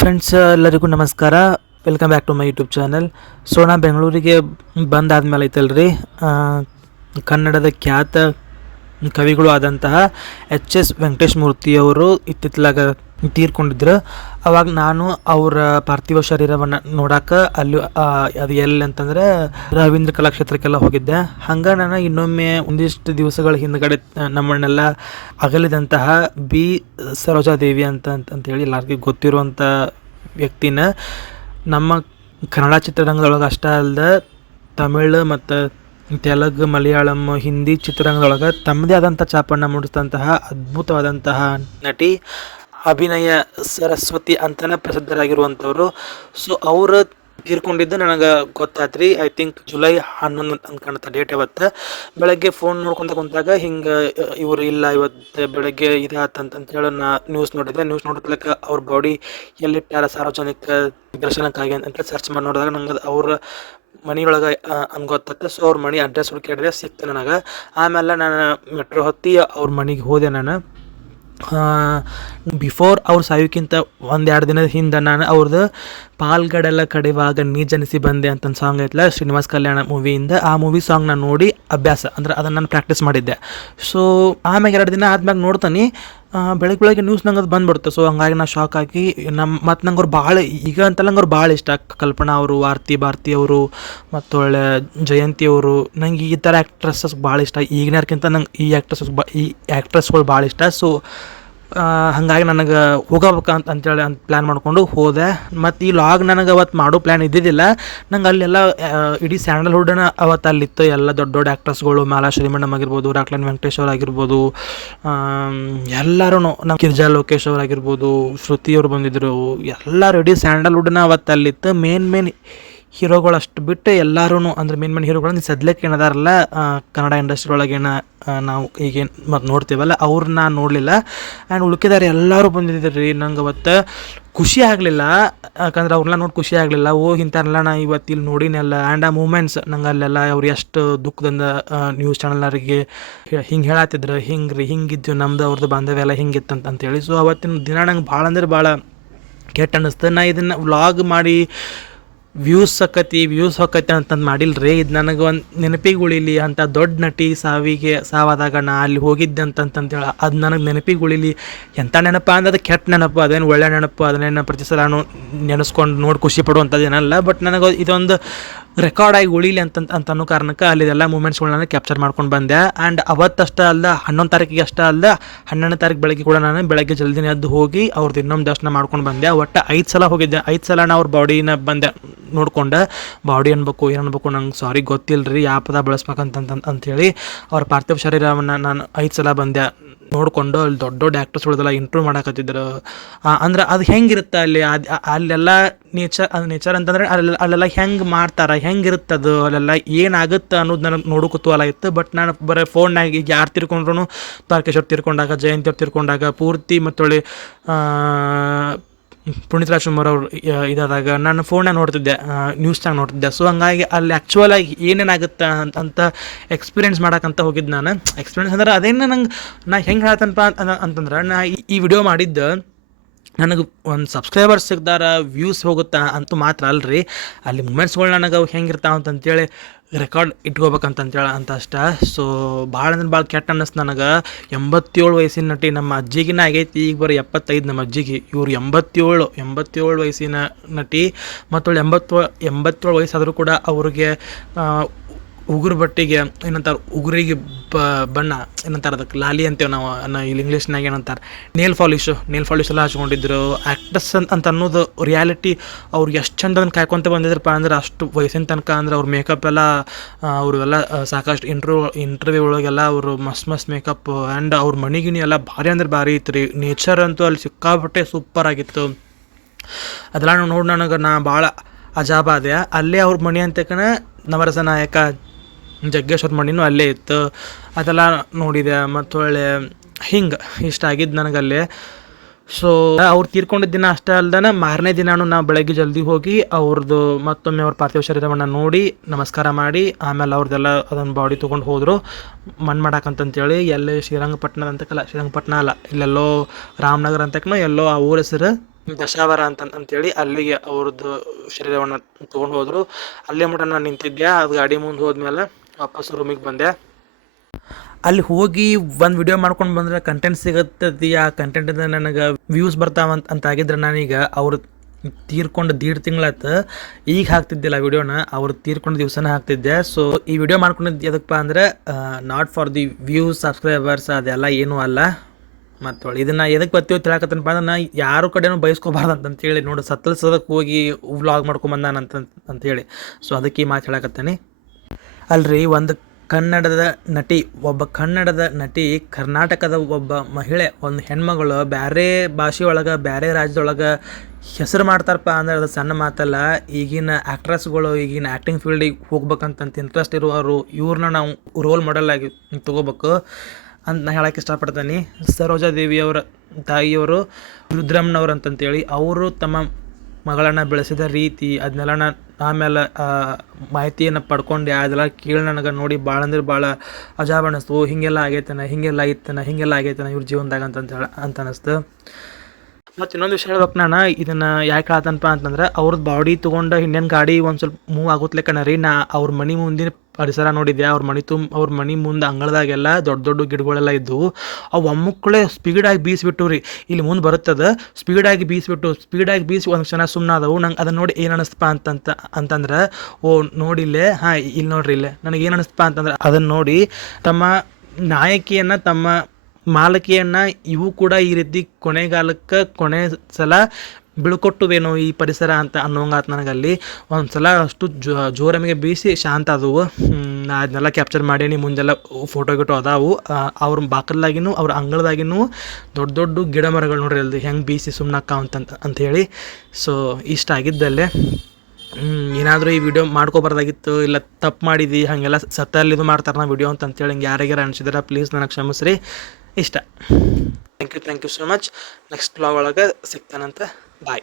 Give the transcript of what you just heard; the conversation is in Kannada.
ಫ್ರೆಂಡ್ಸ್ ಎಲ್ಲರಿಗೂ ನಮಸ್ಕಾರ. Welcome back to my YouTube channel so ನಾ ಬೆಂಗಳೂರಿಗೆ ಬಂದಾದ್ಮೇಲೆ ಐತಲ್ರಿ. ಕನ್ನಡದ ಖ್ಯಾತ ಕವಿಗಳು ಆದಂತಹ ಎಚ್ ಎಸ್ ವೆಂಕಟೇಶ್ ಮೂರ್ತಿಯವರು ಇತ್ತಿತ್ತಲಾಗ ತೀರ್ಕೊಂಡಿದ್ರು. ಅವಾಗ ನಾನು ಅವರ ಪಾರ್ಥಿವ ಶರೀರವನ್ನು ನೋಡಕ್ಕೆ ಅಲ್ಲಿ ಅದು ಎಲ್ಲಿ ಅಂತಂದ್ರೆ ರವೀಂದ್ರ ಕಲಾಕ್ಷೇತ್ರಕ್ಕೆಲ್ಲ ಹೋಗಿದ್ದೆ. ಹಂಗೆ ನಾನು ಇನ್ನೊಮ್ಮೆ ಒಂದಿಷ್ಟು ದಿವಸಗಳ ಹಿಂದ್ಗಡೆ ನಮ್ಮನ್ನೆಲ್ಲ ಅಗಲಿದಂತಹ ಬಿ ಸರೋಜಾದೇವಿ ಅಂತ, ಅಂತ- ಅಂತೇಳಿ ಎಲ್ಲರಿಗೂ ಗೊತ್ತಿರುವಂಥ ವ್ಯಕ್ತಿನ ನಮ್ಮ ಕನ್ನಡ ಚಿತ್ರರಂಗದೊಳಗೆ ಅಷ್ಟೇ ಅಲ್ಲದೆ ತಮಿಳು ಮತ್ತು ತೆಲುಗು, ಮಲಯಾಳಂ, ಹಿಂದಿ ಚಿತ್ರರಂಗದೊಳಗೆ ತಮ್ಮದೇ ಆದಂಥ ಛಾಪನ್ನು ಮೂಡಿಸಿದಂತಹ ಅದ್ಭುತವಾದಂತಹ ನಟಿ ಅಭಿನಯ ಸರಸ್ವತಿ ಅಂತಲೇ ಪ್ರಸಿದ್ಧರಾಗಿರುವಂಥವ್ರು. ಸೊ ಅವರು ತೀರ್ಕೊಂಡಿದ್ದು ನನಗೆ ಗೊತ್ತಾತ್ರಿ. ಐ ಥಿಂಕ್ ಜುಲೈ ಹನ್ನೊಂದು ಅಂತ ಡೇಟ್ ಇವತ್ತು ಬೆಳಗ್ಗೆ ಫೋನ್ ನೋಡ್ಕೊಂತ ಕುಂತಾಗ ಹಿಂಗೆ, ಇವರು ಇಲ್ಲ ಇವತ್ತು ಬೆಳಗ್ಗೆ ಅಂತ ಹೇಳಿ ನಾ ನ್ಯೂಸ್ ನೋಡಿದೆ. ನ್ಯೂಸ್ ನೋಡಿದ್ಲಕ್ಕ ಅವ್ರ ಬಾಡಿ ಎಲ್ಲಿಟ್ಟಾರ ಸಾರ್ವಜನಿಕ ದರ್ಶನಕ್ಕಾಗಿ ಅಂತ ಸರ್ಚ್ ಮಾಡಿ ನೋಡಿದಾಗ ನಂಗೆ ಅವ್ರ ಮನೆಯೊಳಗೆ ಅನ್ ಗೊತ್ತಾಗ್ತದೆ ಸೊ ಅವ್ರ ಮನೆ ಅಡ್ರೆಸ್ ಹುಡುಕಿದ್ರೆ ಸಿಕ್ತು ನನಗೆ. ಆಮೇಲೆ ನಾನು ಮೆಟ್ರೋ ಹತ್ತಿ ಅವ್ರ ಮನೆಗೆ ಹೋದೆ ನಾನು. ಬಿಫೋರ್ ಅವ್ರು ಸಾಯೋಕ್ಕಿಂತ ಒಂದೆರಡು ದಿನದ ಹಿಂದೆ ನಾನು ಅವ್ರದ್ದು ಪಾಲ್ಗಡೆಲ್ಲ ಕಡಿವಾಗ ನೀ ಜನಿಸಿ ಬಂದೆ ಅಂತ ಸಾಂಗ್ ಐತಲ್ಲ, ಶ್ರೀನಿವಾಸ್ ಕಲ್ಯಾಣ ಮೂವಿಯಿಂದ ಆ ಮೂವಿ ಸಾಂಗ್ ನಾನು ನೋಡಿ ಅಭ್ಯಾಸ, ಅಂದ್ರೆ ಅದನ್ನು ನಾನು ಪ್ರಾಕ್ಟೀಸ್ ಮಾಡಿದ್ದೆ. ಸೊ ಆಮ್ಯಾಗ ಎರಡು ದಿನ ಆದ್ಮ್ಯಾಗ ನೋಡ್ತಾನೆ ಬೆಳಗ್ಗೆ ಬೆಳಗ್ಗೆ ನ್ಯೂಸ್ ನಂಗೆ ಅದು ಬಂದ್ಬಿಡ್ತು. ಸೊ ಹಂಗಾಗಿ ನಾ ಶಾಕ್ ಆಗಿ ನಮ್ಮ ಮತ್ತು ನಂಗೆ ಅವ್ರು ಭಾಳ ಈಗ ಅಂತಲ್ಲ ನಂಗೆ ಅವ್ರು ಭಾಳ ಇಷ್ಟ. ಕಲ್ಪನಾ ಅವರು, ಆರ್ತಿ ಭಾರತಿ ಅವರು, ಮತ್ತು ಒಳ್ಳೆ ಜಯಂತಿ ಅವರು, ನಂಗೆ ಈ ಥರ ಆ್ಯಕ್ಟ್ರೆಸಸ್ ಭಾಳ ಇಷ್ಟ. ಈಗಿನರ್ಕಿಂತ ನಂಗೆ ಈ ಆ್ಯಕ್ಟ್ರೆಸಸ್ ಬ, ಈ ಆ್ಯಕ್ಟ್ರೆಸ್ಗಳು ಭಾಳ ಇಷ್ಟ. ಸೊ ಹಾಗಾಗಿ ನನಗೆ ಹೋಗಬೇಕು ಅಂತ ಅಂತೇಳಿ ಅಂತ ಪ್ಲ್ಯಾನ್ ಮಾಡಿಕೊಂಡು ಹೋದೆ. ಮತ್ತು ಈ ಲಾಗ್ ನನಗೆ ಅವತ್ತು ಮಾಡೋ ಪ್ಲ್ಯಾನ್ ಇದ್ದಿದ್ದಿಲ್ಲ. ನಂಗೆ ಅಲ್ಲೆಲ್ಲ ಇಡೀ ಸ್ಯಾಂಡಲ್ವುಡ್ನ ಅವತ್ತು ಅಲ್ಲಿತ್ತು. ಎಲ್ಲ ದೊಡ್ಡ ದೊಡ್ಡ ಆ್ಯಕ್ಟ್ರಸ್ಗಳು ಮಾಲಾ ಶ್ರೀಮಣ್ಣಮ್ ಆಗಿರ್ಬೋದು, ರಾಕ್ಲೈನ್ ವೆಂಕಟೇಶ್ ಆಗಿರ್ಬೋದು ಎಲ್ಲರೂ ನಮ್ಮ ಕಿರ್ಜಾ ಲೋಕೇಶ್ ಅವ್ರು ಆಗಿರ್ಬೋದು, ಶ್ರುತಿ ಅವ್ರು ಬಂದಿದ್ದರು ಎಲ್ಲರೂ ಇಡೀ ಸ್ಯಾಂಡಲ್ವುಡ್ನ ಅವತ್ತು ಅಲ್ಲಿತ್ತು. ಮೇನ್ ಮೇನ್ ಹೀರೋಗಳು ಅಷ್ಟು ಬಿಟ್ಟು ಎಲ್ಲರೂ ಅಂದ್ರೆ ಮೇನ್ ಮೇನ್ ಹೀರೋಗಳನ್ನ ಸದ್ಲಕ್ಕೆ ಏನದಾರಲ್ಲ ಕನ್ನಡ ಇಂಡಸ್ಟ್ರಿ ಒಳಗೇನ ನಾವು ಈಗೇನು ಮತ್ತು ನೋಡ್ತೀವಲ್ಲ ಅವ್ರನ್ನ ನೋಡಲಿಲ್ಲ. ಆ್ಯಂಡ್ ಉಳ್ಕಿದಾರೆ ಎಲ್ಲರೂ ಬಂದಿದ್ರು ರೀ ನಂಗೆ ಅವತ್ತು ಖುಷಿ ಆಗಲಿಲ್ಲ. ಯಾಕಂದ್ರೆ ಅವ್ರನ್ನ ನೋಡಿ ಖುಷಿ ಆಗಲಿಲ್ಲ. ಓ ಇಂಥವ್ರಲ್ಲ ನಾ ಇವತ್ತು ಇಲ್ಲಿ ನೋಡಿನಲ್ಲ ಆ್ಯಂಡ್ ಆ ಮೂಮೆಂಟ್ಸ್ ನಂಗೆ ಅಲ್ಲೆಲ್ಲ ಅವ್ರು ಎಷ್ಟು ದುಃಖದಿಂದ ನ್ಯೂಸ್ ಚಾನಲ್ನವ್ರಿಗೆ ಹಿಂಗೆ ಹೇಳತ್ತಿದ್ರು ಹಿಂಗೆ ರೀ ಹಿಂಗಿದ್ದು ನಮ್ದು ಅವ್ರದ್ದು ಬಾಂಧವ್ಯ ಎಲ್ಲ ಹಿಂಗಿತ್ತು ಅಂತ ಅಂತೇಳಿ. ಸೊ ಅವತ್ತಿನ ದಿನ ನಂಗೆ ಭಾಳ ಅಂದ್ರೆ ಭಾಳ ಕೆಟ್ಟ ಅನ್ನಿಸ್ತು ನಾ ಇದನ್ನು ವ್ಲಾಗ್ ಮಾಡಿ ವ್ಯೂಸ್ ಸಕತಿ ವ್ಯೂಸ್ ಹೊಕ್ಕತಿ ಅಂತಂದು ಮಾಡಿಲ್ರಿ. ಇದು ನನಗೆ ಒಂದು ನೆನಪಿಗೆ ಉಳಿಲಿ ಅಂತ ದೊಡ್ಡ ನಟಿ ಸಾವಿಗೆ ಸಾವಾದಾಗ ನಾ ಅಲ್ಲಿ ಹೋಗಿದ್ದೆ ಅಂತಂತಂತೇಳಿ ಅದು ನನಗೆ ನೆನಪಿಗೆ ಉಳಿಲಿ ಎಂಥ ನೆನಪ ಅಂದ್ರೆ ಅದು ಕೆಟ್ಟ ನೆನಪು. ಅದೇನು ಒಳ್ಳೆ ನೆನಪು. ಅದನ್ನೇನು ಪ್ರತಿ ಸಲ ನೆನೆಸ್ಕೊಂಡು ನೋಡಿ ಖುಷಿ ಪಡುವಂಥದ್ದು ಏನಲ್ಲ. ಬಟ್ ನನಗೆ ಇದೊಂದು ರೆಕಾರ್ಡ್ ಆಗಿ ಉಳಿಲಿ ಅಂತ ಅಂತ ಅನ್ನೋ ಕಾರಣಕ್ಕೆ ಅಲ್ಲಿದೆಲ್ಲ ಮೂಮೆಂಟ್ಸ್ಗಳನ್ನ ಕ್ಯಾಪ್ಚರ್ ಮಾಡ್ಕೊಂಡು ಬಂದೆ. ಆ್ಯಂಡ್ ಅವತ್ತಷ್ಟೇ ಅಲ್ಲ, ಹನ್ನೊಂದು ತಾರೀಕಿಗೆ ಅಷ್ಟೇ ಅಲ್ಲ ಹನ್ನೊಂದನೇ ತಾರೀಕು ಬೆಳಗ್ಗೆ ಕೂಡ ನಾನು ಬೆಳಗ್ಗೆ ಜಲ್ದಿನೇ ಎದ್ದು ಹೋಗಿ ಅವ್ರದ್ದು ಇನ್ನೊಂದು ದರ್ಶನ ಮಾಡ್ಕೊಂಡು ಬಂದೆ. ಒಟ್ಟು ಐದು ಸಲ ಹೋಗಿದ್ದೆ. ಐದು ಸಲ ನಾನು ಅವ್ರ ಬಾಡಿನ ಬಂದೆ ನೋಡ್ಕೊಂಡೆ. ಬಾಡಿ ಅನ್ಬೇಕು, ಏನು ಅನ್ಬೇಕು ನಂಗೆ ಸಾರಿ ಗೊತ್ತಿಲ್ಲ ರೀ ಯಾವ ಪದ ಬಳಸ್ಬೇಕಂತಂತ ಅಂತೇಳಿ ಅವ್ರ ಪಾರ್ಥಿವ ಶರೀರವನ್ನು ನಾನು ಐದು ಸಲ ಬಂದೆ. ನೋಡಿಕೊಂಡು ಅಲ್ಲಿ ದೊಡ್ಡ ದೊಡ್ಡ ಆ್ಯಕ್ಟರ್ಸ್ಗಳದೆಲ್ಲ ಇಂಟ್ರೂವ್ ಮಾಡಕತ್ತಿದ್ರು. ಅಂದ್ರೆ ಅದು ಹೆಂಗಿರುತ್ತೆ ಅಲ್ಲಿ? ಅದು ಅಲ್ಲೆಲ್ಲ ನೇಚರ್ ಅದು ನೇಚರ್ ಅಂತಂದ್ರೆ ಅಲ್ಲೆಲ್ಲ ಅಲ್ಲೆಲ್ಲ ಹೆಂಗೆ ಮಾಡ್ತಾರೆ? ಹೆಂಗಿರುತ್ತೆ ಅದು? ಅಲ್ಲೆಲ್ಲ ಏನಾಗುತ್ತೆ ಅನ್ನೋದು ನನಗೆ ನೋಡೋ ಕುತೂಹಲ ಇತ್ತು. ಬಟ್ ನಾನು ಬರೀ ಫೋನ್ನಾಗ ಈಗ ಯಾರು ತಿರ್ಕೊಂಡ್ರು ತಾರಕೇಶ್ವರ್ ತಿರ್ಕೊಂಡಾಗ, ಜಯಂತಿ ಅವ್ರು ತಿರ್ಕೊಂಡಾಗ, ಪೂರ್ತಿ ಮತ್ತೊಳ್ಳಿ ಪುನೀತ್ ರಾಜ್ಕುಮಾರ್ ಅವ್ರು ಇದಾದಾಗ ನಾನು ಫೋನ್ನಾಗ ನೋಡ್ತಿದ್ದೆ ನ್ಯೂಸ್ನಾಗ ನೋಡ್ತಿದ್ದೆ. ಸೊ ಹಂಗಾಗಿ ಅಲ್ಲಿ ಆ್ಯಕ್ಚುಯಲ್ ಆಗಿ ಏನೇನಾಗುತ್ತೆ ಅಂತ ಎಕ್ಸ್ಪೀರಿಯೆನ್ಸ್ ಮಾಡೋಕ್ಕಂತ ಹೋಗಿದ್ದು ನಾನು. ಎಕ್ಸ್ಪೀರಿಯೆನ್ಸ್ ಅಂದ್ರೆ ಅದೇನು ನಂಗೆ, ನಾ ಹೆಂಗೆ ಹೇಳ್ತನಪ್ಪ ಅಂತಂದ್ರೆ ನಾ ಈ- ಈ ವಿಡಿಯೋ ಮಾಡಿದ್ದು ನನಗೆ ಒಂದು ಸಬ್ಸ್ಕ್ರೈಬರ್ಸ್ ಸಿಗ್ದಾರ ವ್ಯೂಸ್ ಹೋಗುತ್ತಾ ಅಂತೂ ಮಾತ್ರ ಅಲ್ರಿ. ಅಲ್ಲಿ ಮೂಮೆಂಟ್ಸ್ಗಳು ನನಗೆ ಅವು ಹೆಂಗಿರ್ತಾವ ಅಂತಂತೇಳಿ ರೆಕಾರ್ಡ್ ಇಟ್ಕೋಬೇಕಂತಂತೇಳಿ ಅಂತ ಅಷ್ಟ. ಸೊ ಭಾಳ ಅಂದ್ರೆ ಭಾಳ ಕೆಟ್ಟ ಅನ್ನಿಸ್ತು ನನಗೆ. ಎಂಬತ್ತೇಳು ವಯಸ್ಸಿನ ನಟಿ ನಮ್ಮ ಅಜ್ಜಿಗಿನ ಆಗೈತಿ. ಈಗ ಬರೀ ಎಪ್ಪತ್ತೈದು ನಮ್ಮ ಅಜ್ಜಿಗೆ. ಇವ್ರು ಎಂಬತ್ತೇಳು ಎಂಬತ್ತೇಳು ವಯಸ್ಸಿನ ನಟಿ. ಮತ್ತು ಎಂಬತ್ತು ಎಂಬತ್ತೇಳು ವಯಸ್ಸಾದರೂ ಕೂಡ ಅವ್ರಿಗೆ ಉಗುರು ಬಟ್ಟೆಗೆ ಏನಂತಾರೆ, ಉಗುರಿಗೆ ಬ, ಬಣ್ಣ ಏನಂತಾರೆ ಅದಕ್ಕೆ, ಲಾಲಿ ಅಂತೇವೆ ನಾವು, ಅನ್ನೋ ಇಲ್ಲಿ ಇಂಗ್ಲೀಷ್ನಾಗ ಏನಂತಾರೆ ನೇಲ್ ಫಾಲಿಶು ನೇಲ್ ಫಾಲಿಶ್ ಎಲ್ಲ ಹಚ್ಕೊಂಡಿದ್ರು. ಆ್ಯಕ್ಟರ್ಸ್ ಅಂತ ಅಂತ ಅನ್ನೋದು ರಿಯಾಲಿಟಿ ಅವ್ರಿಗೆ ಎಷ್ಟು ಚಂದ ಅದನ್ನ ಕಾಯ್ಕೊಂತ ಬಂದಿದ್ರಪ್ಪ ಅಂದ್ರೆ ಅಷ್ಟು ವಯಸ್ಸಿನ ತನಕ ಅಂದ್ರೆ ಅವ್ರ ಮೇಕಪ್ ಎಲ್ಲ ಅವರೆಲ್ಲ ಸಾಕಷ್ಟು ಇಂಟ್ರ್ಯೂ ಇಂಟರ್ವ್ಯೂ ಒಳಗೆಲ್ಲ ಅವರು ಮಸ್ತ್ ಮಸ್ತ್ ಮೇಕಪ್ ಆ್ಯಂಡ್ ಅವ್ರ ಮನೆಗಿನಿ ಎಲ್ಲ ಭಾರಿ ಅಂದ್ರೆ ಭಾರಿ ಇತ್ತು ರೀ. ನೇಚರ್ ಅಂತೂ ಅಲ್ಲಿ ಸಿಕ್ಕಾಪಟ್ಟೆ ಸೂಪರ್ ಆಗಿತ್ತು. ಅದೆಲ್ಲ ನೋಡಿ ನನಗೆ, ನಾ ಭಾಳ ಅಜಾಬಾದೆ ಅಲ್ಲೇ ಅವ್ರ ಮಣಿ ಅಂತಕನ ನವರಸ ನಾಯಕ ಜಗ್ಗೇಶ್ವರ ಮಣಿನೂ ಅಲ್ಲೇ ಇತ್ತು. ಅದೆಲ್ಲ ನೋಡಿದೆ. ಮತ್ತು ಒಳ್ಳೆ ಹಿಂಗೆ ಇಷ್ಟ ಆಗಿದ್ದು ನನಗಲ್ಲೇ. ಸೊ ಅವ್ರು ತೀರ್ಕೊಂಡಿದ್ದ ದಿನ ಅಷ್ಟೇ ಅಲ್ದನ ಮಾರನೇ ದಿನಾನು ನಾ ಬೆಳಗ್ಗೆ ಜಲ್ದಿ ಹೋಗಿ ಅವ್ರದ್ದು ಮತ್ತೊಮ್ಮೆ ಅವ್ರ ಪಾರ್ಥಿವ ಶರೀರವನ್ನು ನೋಡಿ ನಮಸ್ಕಾರ ಮಾಡಿ ಆಮೇಲೆ ಅವ್ರದ್ದೆಲ್ಲ ಅದನ್ನು ಬಾಡಿ ತೊಗೊಂಡು ಹೋದರು. ಮಣ್ಣು ಮಾಡಾಕಂತಂತೇಳಿ ಎಲ್ಲೇ ಶ್ರೀರಂಗಪಟ್ಟಣ ಅಂತಕ್ಕಲ್ಲ ಶ್ರೀರಂಗಪಟ್ಟಣ ಅಲ್ಲ, ಇಲ್ಲೆಲ್ಲೋ ರಾಮನಗರ ಅಂತಕ್ಕೂ ಎಲ್ಲೋ ಆ ಊರ ಹೆಸರು ದಶಾವರ ಅಂತ, ಅಂತೇಳಿ ಅಲ್ಲಿಗೆ ಅವ್ರದ್ದು ಶರೀರವನ್ನು ತೊಗೊಂಡು ಹೋದರು. ಅಲ್ಲೇ ಮಟ ನಾನು ನಿಂತಿದ್ದೆ ಅದು ಗಾಡಿ ಮುಂದೆ ಹೋದ್ಮೇಲೆ ವಾಪಸ್ ರೂಮಿಗೆ ಬಂದೆ. ಅಲ್ಲಿ ಹೋಗಿ ಒಂದು ವಿಡಿಯೋ ಮಾಡ್ಕೊಂಡು ಬಂದ್ರೆ ಕಂಟೆಂಟ್ ಸಿಗತ್ತತಿ ಆ ಕಂಟೆಂಟಿಂದ ನನಗೆ ವ್ಯೂಸ್ ಬರ್ತಾವಂತ ಅಂತ ಆಗಿದ್ರೆ ನಾನೀಗ ಅವ್ರು ತೀರ್ಕೊಂಡು ದೀಡ್ ತಿಂಗಳತ್ತ ಈಗ ಹಾಕ್ತಿದ್ದಿಲ್ಲ ವಿಡಿಯೋನ ಅವ್ರು ತೀರ್ಕೊಂಡು ದಿವಸನೇ ಹಾಕ್ತಿದ್ದೆ. ಸೊ ಈ ವಿಡಿಯೋ ಮಾಡ್ಕೊಂಡಿದ್ದು ಎದಕ್ಕಪ್ಪ ಅಂದ್ರೆ not for the views subscribers ಅದೆಲ್ಲ ಏನೂ ಅಲ್ಲ. ಮತ್ತು ಹೊಳ್ಳಿ ಇದನ್ನು ಎದಕ್ಕೆ ಬತ್ತೀವಿ ತಿಳಕತ್ತನಪ್ಪ ಅಂದ್ರೆ, ನಾ ಯಾರು ಕಡೆನೂ ಬಯಸ್ಕೋಬಾರ್ದು ಅಂತಂತೇಳಿ ನೋಡು. ಸತ್ತಲ್ಸೋದಕ್ಕೆ ಹೋಗಿ ವ್ಲಾಗ್ ಮಾಡ್ಕೊಂಬಂದಾನಂತ ಅಂತೇಳಿ ಸೊ ಅದಕ್ಕೆ ಈ ಮಾತು ಹೇಳಕತ್ತೇನೆ. ಅಲ್ರಿ, ಒಂದು ಕನ್ನಡದ ನಟಿ, ಒಬ್ಬ ಕನ್ನಡದ ನಟಿ, ಕರ್ನಾಟಕದ ಒಬ್ಬ ಮಹಿಳೆ, ಒಂದು ಹೆಣ್ಮಗಳು ಬೇರೆ ಭಾಷೆ ಒಳಗೆ ಬೇರೆ ರಾಜ್ಯದೊಳಗೆ ಹೆಸರು ಮಾಡ್ತಾರಪ್ಪ ಅಂದ್ರೆ ಅದು ಸಣ್ಣ ಮಾತಲ್ಲ. ಈಗಿನ ಆ್ಯಕ್ಟ್ರೆಸ್ಗಳು ಈಗಿನ ಆ್ಯಕ್ಟಿಂಗ್ ಫೀಲ್ಡಿಗೆ ಹೋಗ್ಬೇಕಂತಂತ ಇಂಟ್ರೆಸ್ಟ್ ಇರುವವರು ಇವ್ರನ್ನ ನಾವು ರೋಲ್ ಮಾಡೆಲ್ ಆಗಿ ತೊಗೋಬೇಕು ಅಂತ ನಾ ಹೇಳಕ್ಕೆ ಇಷ್ಟಪಡ್ತೀನಿ. ಸರೋಜಾ ದೇವಿಯವರ ತಾಯಿಯವರು, ರುದ್ರಮ್ಮನವ್ರು ಅಂತಂತೇಳಿ, ಅವರು ತಮ್ಮ ಮಗಳನ್ನು ಬೆಳೆಸಿದ ರೀತಿ ಅದನ್ನೆಲ್ಲ ನಾನು ಆಮೇಲೆ ಮಾಹಿತಿಯನ್ನು ಪಡ್ಕೊಂಡು. ಅದೆಲ್ಲ ಕೇಳಿ ನನಗೆ ನೋಡಿ ಭಾಳ ಅಂದ್ರೆ ಭಾಳ ಅಜಾಬ್ ಅನ್ನಿಸ್ತು ಹೀಗೆಲ್ಲ ಆಗೈತನ, ಹೀಗೆಲ್ಲ ಆಗಿತ್ತನ ಹೀಗೆಲ್ಲ ಆಗೈತನ ಇವ್ರ ಜೀವನದಾಗ ಅಂತಂತ ಹೇಳಿ ಅಂತ ಅನ್ನಿಸ್ತು ಮತ್ತು ಇನ್ನೊಂದು ವಿಷಯ ಹೇಳ್ಬೇಕು ನಾನು? ಇದನ್ನು ಯಾಕೆ ಹೇಳ್ತನಪ್ಪ ಅಂತಂದ್ರೆ ಅವ್ರದ್ದು ಬಾಡಿ ತೊಗೊಂಡು ಹಿಂದಿನ ಗಾಡಿ ಒಂದು ಸ್ವಲ್ಪ ಮೂವ್ ಆಗುತ್ತಲೆ ರೀ ನಾ ಅವ್ರ ಮನೆ ಮುಂದಿನ ಪರಿಸರ ನೋಡಿದ್ದೆ ಅವ್ರ ಮನೆ ತುಂಬ ಅವ್ರ ಮನೆ ಮುಂದೆ ಅಂಗಳದಾಗೆಲ್ಲ ದೊಡ್ಡ ದೊಡ್ಡ ಗಿಡಗಳೆಲ್ಲ ಇದ್ದವು ಅವು ಒಮ್ಮಕ್ಕಳೇ ಸ್ಪೀಡಾಗಿ ಬೀಸಿಬಿಟ್ಟು ರೀ. ಇಲ್ಲಿ ಮುಂದೆ ಬರುತ್ತದ ಸ್ಪೀಡಾಗಿ ಬೀಸಿಬಿಟ್ಟು ಸ್ಪೀಡಾಗಿ ಬೀಸಿ ಒಂದು ಕ್ಷಣ ಸುಮ್ಮನೆ ಆದವು ನಂಗೆ ಅದನ್ನು ನೋಡಿ ಏನು ಅನಿಸ್ತಪ್ಪ ಅಂತಂತ, ಅಂತಂದ್ರೆ, ಓ ನೋಡಿಲ್ಲೇ ಹಾಂ ಇಲ್ಲಿ ನೋಡ್ರಿ ಇಲ್ಲೇ. ನನಗೆ ಏನು ಅನಿಸ್ತಪ್ಪ ಅಂತಂದ್ರೆ ಅದನ್ನು ನೋಡಿ ತಮ್ಮ ನಾಯಕಿಯನ್ನು ತಮ್ಮ ಮಾಲಕಿಯನ್ನು ಇವು ಕೂಡ ಈ ರೀತಿ ಕೊನೆಗಾಲಕ್ಕೆ ಕೊನೆ ಸಲ ಬೀಳ್ಕೊಟ್ಟುವೇನೋ ಈ ಪರಿಸರ ಅಂತ ಅನ್ನೋಂಗಾತು ನನಗಲ್ಲಿ. ಒಂದು ಸಲ ಅಷ್ಟು ಜೋರಮಿಗೆ ಬೀಸಿ ಶಾಂತ ಆದವು. ಅದನ್ನೆಲ್ಲ ಕ್ಯಾಪ್ಚರ್ ಮಾಡೀನಿ ಮುಂದೆಲ್ಲ ಫೋಟೋ ಗಿಟೋ ಅದಾವು. ಅವ್ರ ಬಾಕಲ್ದಾಗಿನೂ, ಅವ್ರ ಅಂಗಳದಾಗಿನೂ ದೊಡ್ಡ ದೊಡ್ಡ ಗಿಡ ಮರಗಳು ನೋಡ್ರಿ ಅಲ್ಲಿ ಹೆಂಗೆ ಬೀಸಿ ಸುಮ್ಮನಕ್ಕ ಅಂತ ಹೇಳಿ. ಸೊ ಇಷ್ಟ ಆಗಿದ್ದಲ್ಲೇ. ಏನಾದರೂ ಈ ವಿಡಿಯೋ ಮಾಡ್ಕೋಬಾರ್ದಾಗಿತ್ತು, ಇಲ್ಲ ತಪ್ಪು ಮಾಡಿದಿ, ಹಾಗೆಲ್ಲ ಸತ್ತಲ್ಲಿ ಇದು ಮಾಡ್ತಾರೆ ನಾ ವಿಡಿಯೋ ಅಂತ ಅಂತೇಳಿ ಹಿಂಗೆ ಯಾರಿಗಾರ ಅನ್ಸಿದಾರ ಪ್ಲೀಸ್ ನನಗೆ ಕ್ಷಮಿಸ್ರಿ. ಇಷ್ಟ. Thank you thank you so much next blog ಒಳಗೆ ಸಿಗ್ತಾನಂತ. ಬಾಯ್